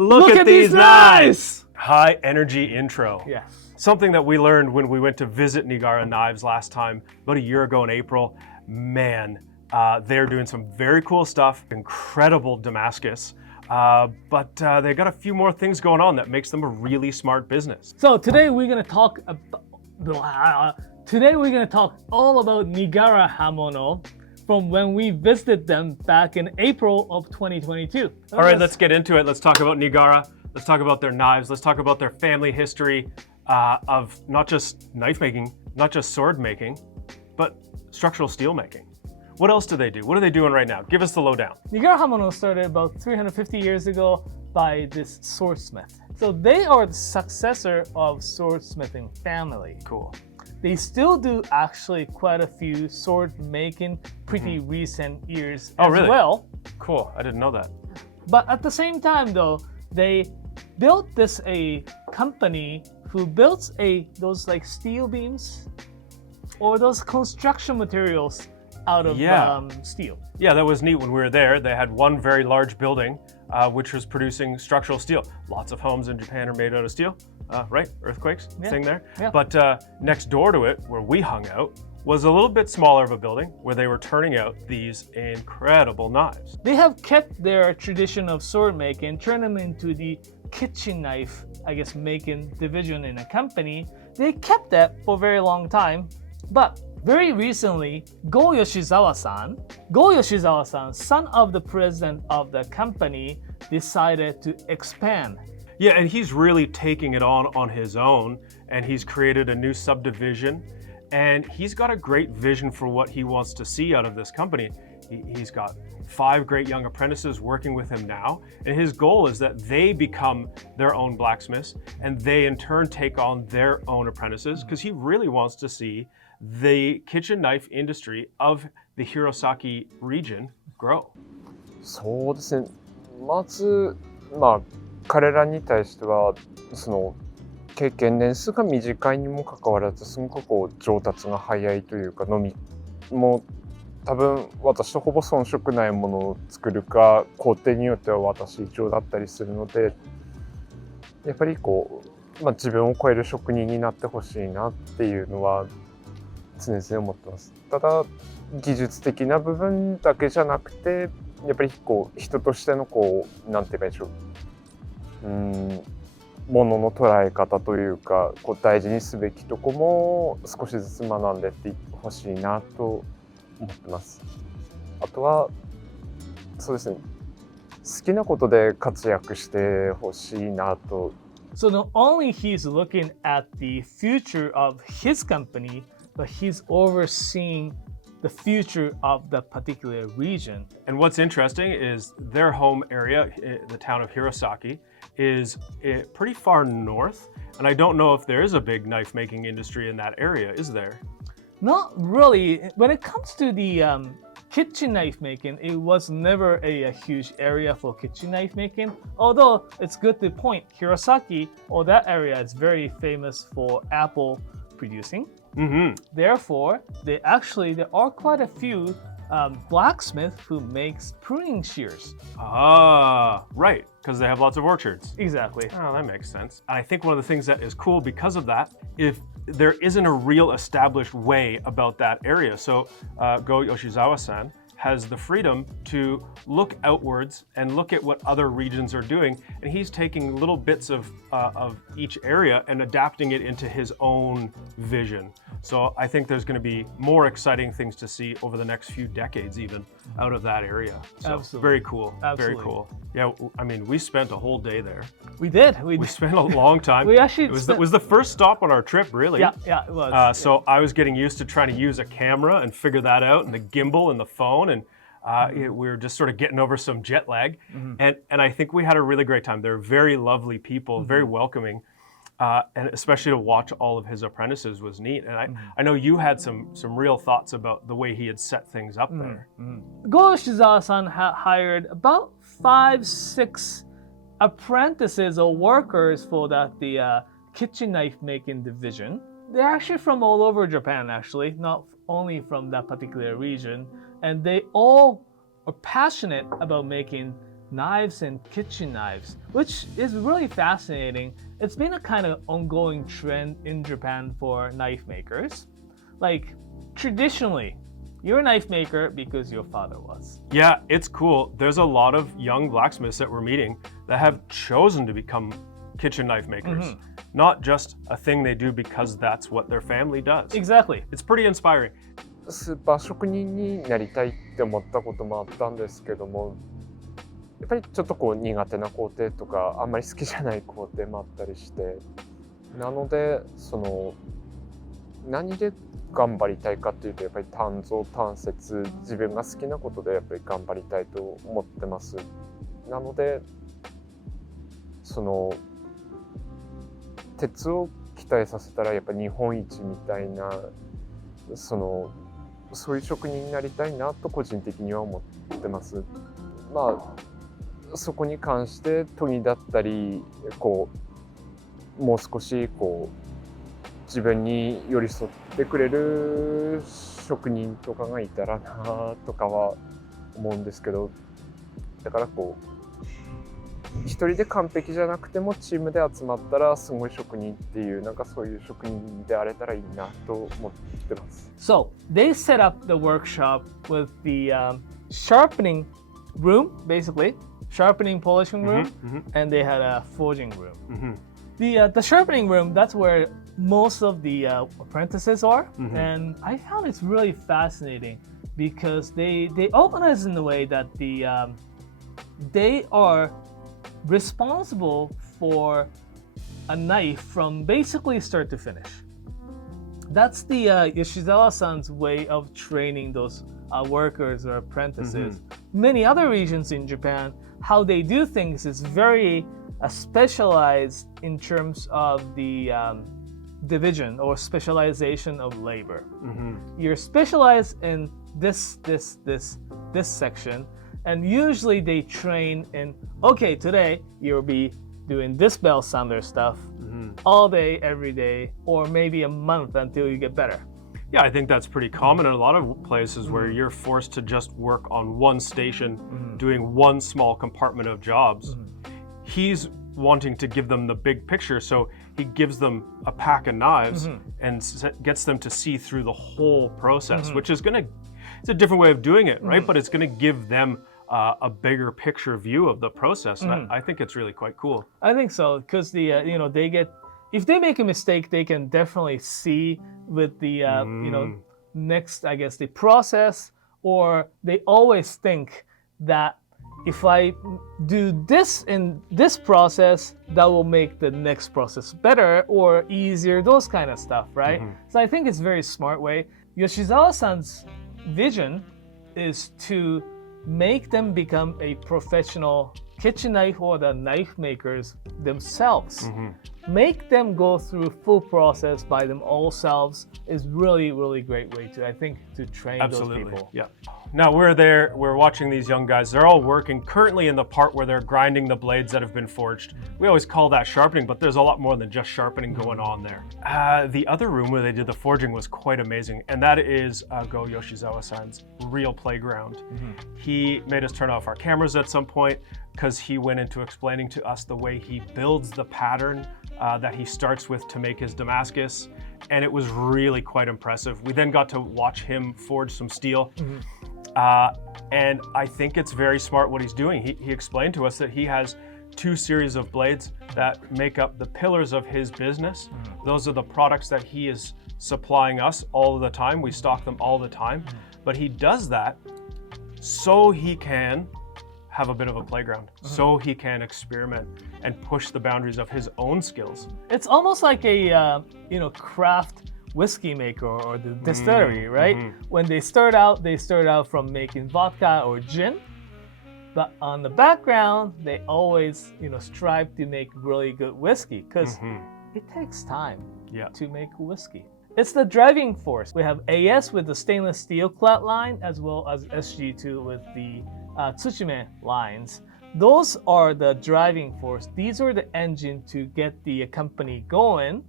Look at these knives! High energy intro. Yes. Something that we learned when we went to visit Nigara Knives last time, about a year ago in April. Man, they're doing some very cool stuff, incredible Damascus. But they got a few more things going on that makes them a really smart business. So today we're gonna talk all about Nigara Hamono from when we visited them back in April of 2022. All right, let's get into it. Let's talk about Nigara. Let's talk about their knives. Let's talk about their family history of not just knife making, not just sword making, but structural steel making. What else do they do? What are they doing right now? Give us the lowdown. Nigara Hamono started about 350 years ago by this swordsmith. So they are the successor of swordsmithing family. Cool. They still do actually quite a few sword making pretty recent years as really? well. Cool, I didn't know that. But at the same time though, they built a company who builds those like steel beams or those construction materials out of steel. Yeah, that was neat when we were there. They had one very large building which was producing structural steel. Lots of homes in Japan are made out of steel, right? Earthquakes, thing there. Yeah. But next door to it, where we hung out, was a little bit smaller of a building where they were turning out these incredible knives. They have kept their tradition of sword making, turned them into the kitchen knife, I guess, making division in a company. They kept that for a very long time, but very recently, Go Yoshizawa-san, son of the president of the company, decided to expand. Yeah, and he's really taking it on his own, and he's created a new subdivision, and he's got a great vision for what he wants to see out of this company. He's got 5 great young apprentices working with him now, and his goal is that they become their own blacksmiths, and they in turn take on their own apprentices, because he really wants to see the kitchen knife industry of the Hirosaki region grow. そうですね。まず、彼らに対してはその経験年数が短いにもかかわらず、すごくこう上達が早いというか、飲みも多分私とほぼ遜色ないものを作るか、工程によっては私以上だったりするので、やっぱりこう、自分を超える職人になってほしいなっていうのは常々思ってます。ただ技術的な部分だけじゃなくて、やっぱりこう人としてのこうなんて言えばいいでしょう、ものの捉え方というか、こう大事にすべきとこも少しずつ学んでいってほしいなと思ってます。あとはそうですね、好きなことで活躍してほしいなと。So not only he's looking at the future of his company, but he's overseeing the future of the particular region. And what's interesting is their home area, the town of Hirosaki, is pretty far north. And I don't know if there is a big knife making industry in that area, is there? Not really. When it comes to the kitchen knife making, it was never a huge area for kitchen knife making. Although it's good to point, Hirosaki, or that area, is very famous for apple producing. Therefore, there are quite a few blacksmiths who makes pruning shears. Ah, right, because they have lots of orchards. Exactly. Oh, that makes sense. And I think one of the things that is cool because of that, if there isn't a real established way about that area. So Go Yoshizawa-san has the freedom to look outwards and look at what other regions are doing, and he's taking little bits of each area and adapting it into his own vision. So I think there's going to be more exciting things to see over the next few decades even out of that area. So Absolutely. Very cool. Absolutely. Very cool. Yeah, I mean, we spent a whole day there. We did. We spent a long time. We actually it was the first stop on our trip, really. Yeah, it was. So I was getting used to trying to use a camera and figure that out, and the gimbal and the phone, and we were just sort of getting over some jet lag. And I think we had a really great time. They're very lovely people, very welcoming. And especially to watch all of his apprentices was neat. And I know you had some real thoughts about the way he had set things up there. Go Yoshizawa-san hired about 5-6 apprentices or workers for the kitchen knife making division. They're actually from all over Japan, actually, not only from that particular region. And they all are passionate about making knives and kitchen knives, which is really fascinating. It's been a kind of ongoing trend in Japan for knife makers. Like, traditionally, you're a knife maker because your father was. Yeah, it's cool. There's a lot of young blacksmiths that we're meeting that have chosen to become kitchen knife makers. Not just a thing they do because that's what their family does. Exactly. It's pretty inspiring. スーパー職人になりたいって思ったこともあったんですけども、やっぱりちょっとこう苦手な工程とかあんまり好きじゃない工程もあったりして、なのでその何で頑張りたいかっていうと、やっぱり鍛造鍛接、自分が好きなことでやっぱり頑張りたいと思ってます。なのでその鉄を鍛えさせたらやっぱ日本一みたいなそういう職人になりたいなと個人的には思ってます。まあそこに関して研ぎだったりこうもう少しこう自分に寄り添ってくれる職人とかがいたらなとかは思うんですけど、だからこう一人で完璧じゃなくてもチームで集まったらすごい職人っていうなんかそういう職人であれたらいいなと思ってます。So they set up the workshop with the sharpening room, basically sharpening polishing room, and they had a forging room. The sharpening room, that's where most of the apprentices are, and I found it's really fascinating because they organize in the way that they are responsible for a knife from basically start to finish. That's the Yoshizawa-san's way of training those workers or apprentices. Many other regions in Japan, how they do things is very specialized in terms of the division or specialization of labor. You're specialized in this section, and usually they train in, okay, today you'll be doing this bell sander stuff all day, every day, or maybe a month until you get better. Yeah, I think that's pretty common in a lot of places where you're forced to just work on one station, doing one small compartment of jobs. He's wanting to give them the big picture, so he gives them a pack of knives and gets them to see through the whole process, which is it's a different way of doing it, right? But it's gonna give them a bigger picture view of the process. And I think it's really quite cool. I think so, because if they make a mistake, they can definitely see with the next, I guess, the process, or they always think that if I do this in this process, that will make the next process better or easier, those kind of stuff, right? So I think it's a very smart way. Yoshizawa-san's vision is to make them become a professional kitchen knife or the knife makers themselves. Make them go through full process by themselves is really, really great way to, I think, to train those people. Yeah. Now we're watching these young guys. They're all working currently in the part where they're grinding the blades that have been forged. We always call that sharpening, but there's a lot more than just sharpening going on there. The other room where they did the forging was quite amazing, and that is Go Yoshizawa-san's real playground. He made us turn off our cameras at some point because he went into explaining to us the way he builds the pattern that he starts with to make his Damascus, and it was really quite impressive. We then got to watch him forge some steel. And I think it's very smart what he's doing. He explained to us that he has 2 series of blades that make up the pillars of his business. Those are the products that he is supplying us all of the time. We stock them all the time. But he does that so he can have a bit of a playground, so he can experiment and push the boundaries of his own skills. It's almost like a craft whiskey maker or the distillery, right? When they start out from making vodka or gin, but on the background they always strive to make really good whiskey because it takes time to make whiskey. It's the driving force. We have AS with the stainless steel clad line as well as SG2 with the Tsushime lines. Those are the driving force. These are the engine to get the company going.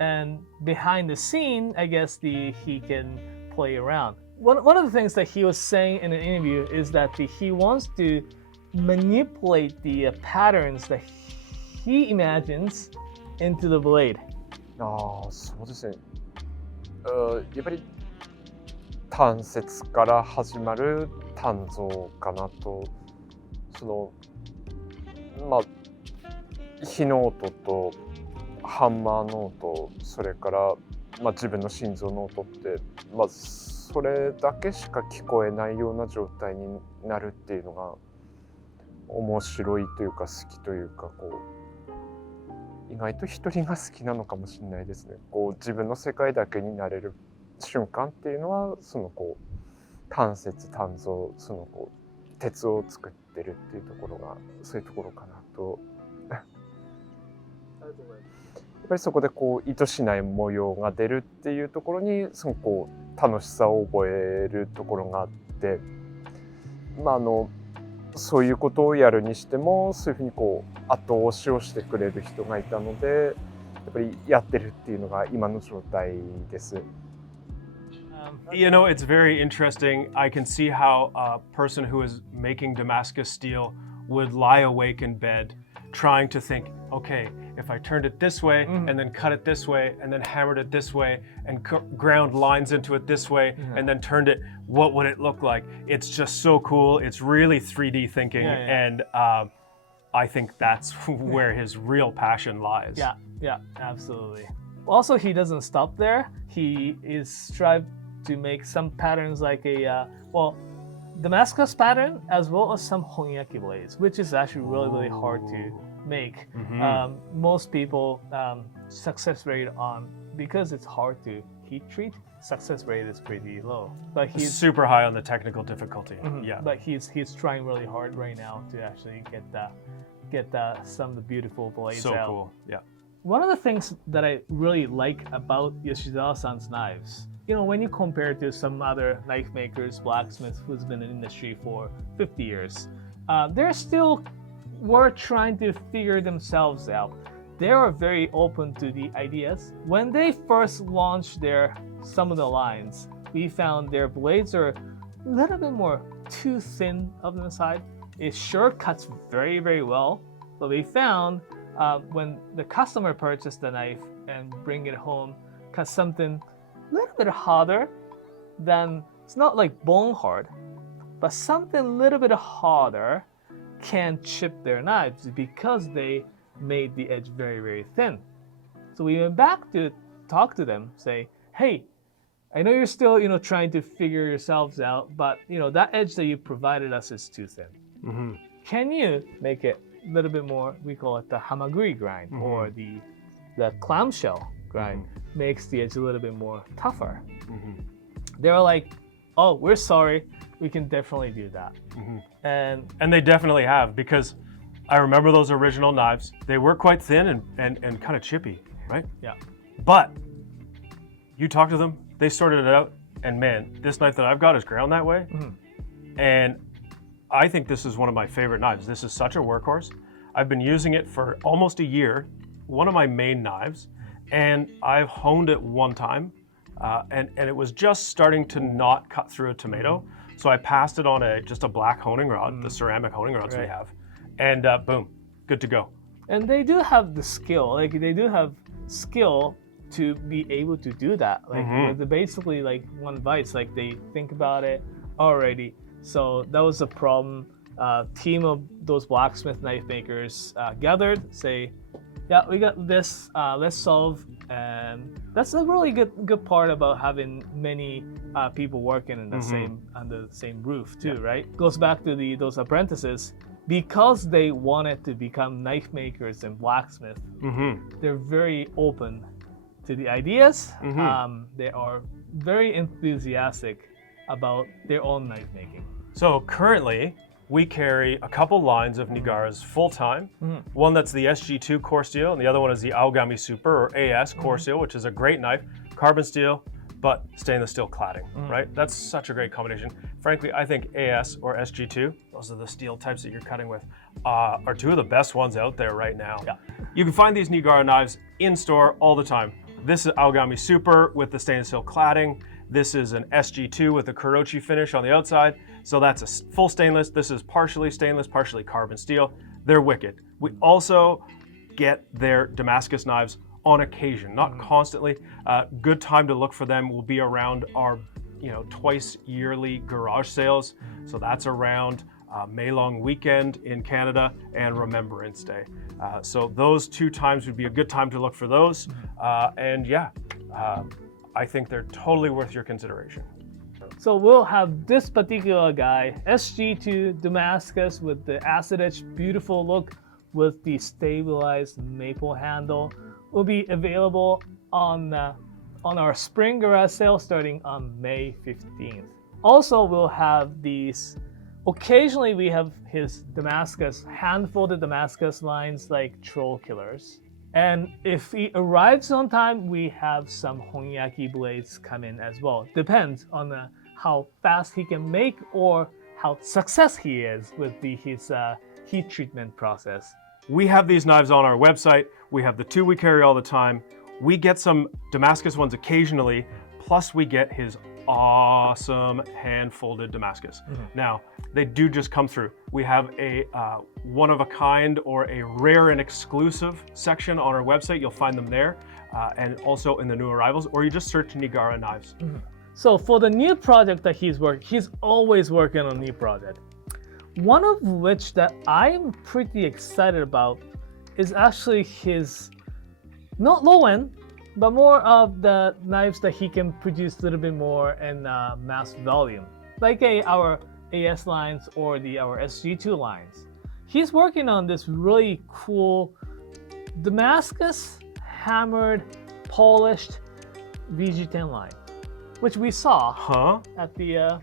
And behind the scene, I guess he can play around. One of the things that he was saying in an interview is that he wants to manipulate the patterns that he imagines into the blade. そうですね。やっぱり単節から始まる単造かなと、火の音とハンマーの音、それから、自分の心臓の音って、それだけしか聞こえないような状態になるっていうのが面白いというか好きというか、意外と一人が好きなのかもしれないですね。自分の世界だけになれる瞬間っていうのは単節単造、鉄を作ってるっていうところがそういうところかなと。やっぱりそこで意図しない模様が出るっていうところに楽しさを覚えるところがあって、そういうことをやるにしてもそういうふうに後押しをしてくれる人がいたので、やっぱりやってるっていうのが今の状態です。You know, it's very interesting. I can see how a person who is making Damascus steel would lie awake in bed trying to think, okay, if I turned it this way and then cut it this way and then hammered it this way and ground lines into it this way and then turned it, what would it look like? It's just so cool. It's really 3D thinking, and I think that's where his real passion lies. Yeah, absolutely. Also, he doesn't stop there. He is strived to make some patterns like a Damascus pattern as well as some honyaki blades, which is actually really hard to make. Most people success rate on, because it's hard to heat treat, success rate is pretty low. But he's super high on the technical difficulty. Yeah. But he's trying really hard right now to actually get some of the beautiful blades so out. Cool. Yeah. One of the things that I really like about Yoshizawa-san's knives, when you compare it to some other knife makers, blacksmiths who's been in the industry for 50 years, they're still trying to figure themselves out. They are very open to the ideas. When they first launched some of the lines, we found their blades are a little bit more too thin of the side. It sure cuts very, very well, but we found when the customer purchased the knife and bring it home, cut something a little bit harder than, it's not like bone hard, but something a little bit harder can chip their knives because they made the edge very, very thin. So we went back to talk to them, say, hey, I know you're still, trying to figure yourselves out, but that edge that you provided us is too thin. Can you make it a little bit more? We call it the hamaguri grind, or the clamshell grind. Makes the edge a little bit more tougher. They're like, oh, we're sorry, we can definitely do that. And they definitely have, because I remember those original knives. They were quite thin and kind of chippy, right? Yeah. But you talk to them, they sorted it out, and man, this knife that I've got is ground that way. And I think this is one of my favorite knives. This is such a workhorse. I've been using it for almost a year, one of my main knives, and I've honed it one time, and it was just starting to not cut through a tomato. So I passed it on just a black honing rod, the ceramic honing rods we have, and boom, good to go. And they do have the skill, to be able to do that. With basically one vice, they think about it already. So that was the problem. Team of those blacksmith knife makers gathered, say, yeah, we got this, let's solve. And that's a really good part about having many people working in under the same roof too, right? Goes back to those apprentices. Because they wanted to become knife makers and blacksmith, they're very open to the ideas. They are very enthusiastic about their own knife making. So currently, we carry a couple lines of Nigaras full-time. One that's the SG2 core steel, and the other one is the Aogami Super, or AS core steel, which is a great knife. Carbon steel, but stainless steel cladding, right? That's such a great combination. Frankly, I think AS or SG2, those are the steel types that you're cutting with, are two of the best ones out there right now. Yeah. You can find these Nigara knives in store all the time. This is Aogami Super with the stainless steel cladding. This is an SG2 with a Kurochi finish on the outside. So that's a full stainless. This is partially stainless, partially carbon steel. They're wicked. We also get their Damascus knives on occasion, not constantly. Good time to look for them will be around our twice yearly garage sales. So that's around May long weekend in Canada and Remembrance Day. So those 2 times would be a good time to look for those. And yeah, I think they're totally worth your consideration. So we'll have this particular guy, SG2 Damascus with the acid etch beautiful look with the stabilized maple handle, will be available on our spring garage sale starting on May 15th. Also, we'll have these, occasionally we have his Damascus, hand-folded Damascus lines like Troll Killers. And if he arrives on time, we have some Honyaki blades come in as well. Depends on how fast he can make or how success he is with his heat treatment process. We have these knives on our website. We have the 2 we carry all the time. We get some Damascus ones occasionally, plus we get his awesome hand-folded Damascus. Now, they do just come through. We have a one-of-a-kind or a rare and exclusive section on our website. You'll find them there, and also in the new arrivals, or you just search Nigara knives. So for the new project that he's always working on a new project. One of which that I'm pretty excited about is actually his, not low end, but more of the knives that he can produce a little bit more in mass volume, like our AS lines or our SG2 lines. He's working on this really cool Damascus hammered, polished VG10 line, which we saw at the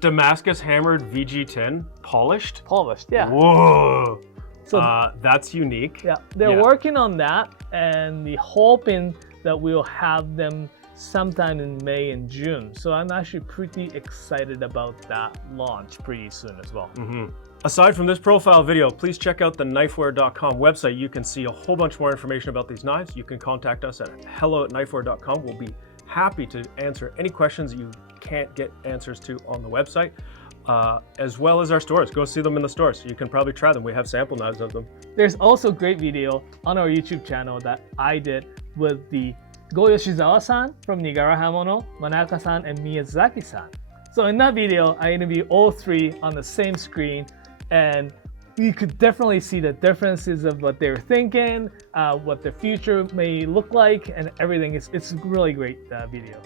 Damascus hammered VG10 polished? Polished, yeah. Whoa! So that's unique. Yeah, they're working on that, and the hoping that we'll have them sometime in May and June. So I'm actually pretty excited about that launch pretty soon as well. Aside from this profile video, please check out the knifewear.com website. You can see a whole bunch more information about these knives. You can contact us at hello@knifewear.com. We'll be happy to answer any questions that you can't get answers to on the website, as well as our stores. Go see them in the stores. You can probably try them. We have sample knives of them. There's also a great video on our YouTube channel that I did with the Go Yoshizawa-san from Nigara Hamono, Manaka-san, and Miyazaki-san. So in that video, I interviewed all 3 on the same screen, and you could definitely see the differences of what they're thinking, what the future may look like, and everything. It's a really great video.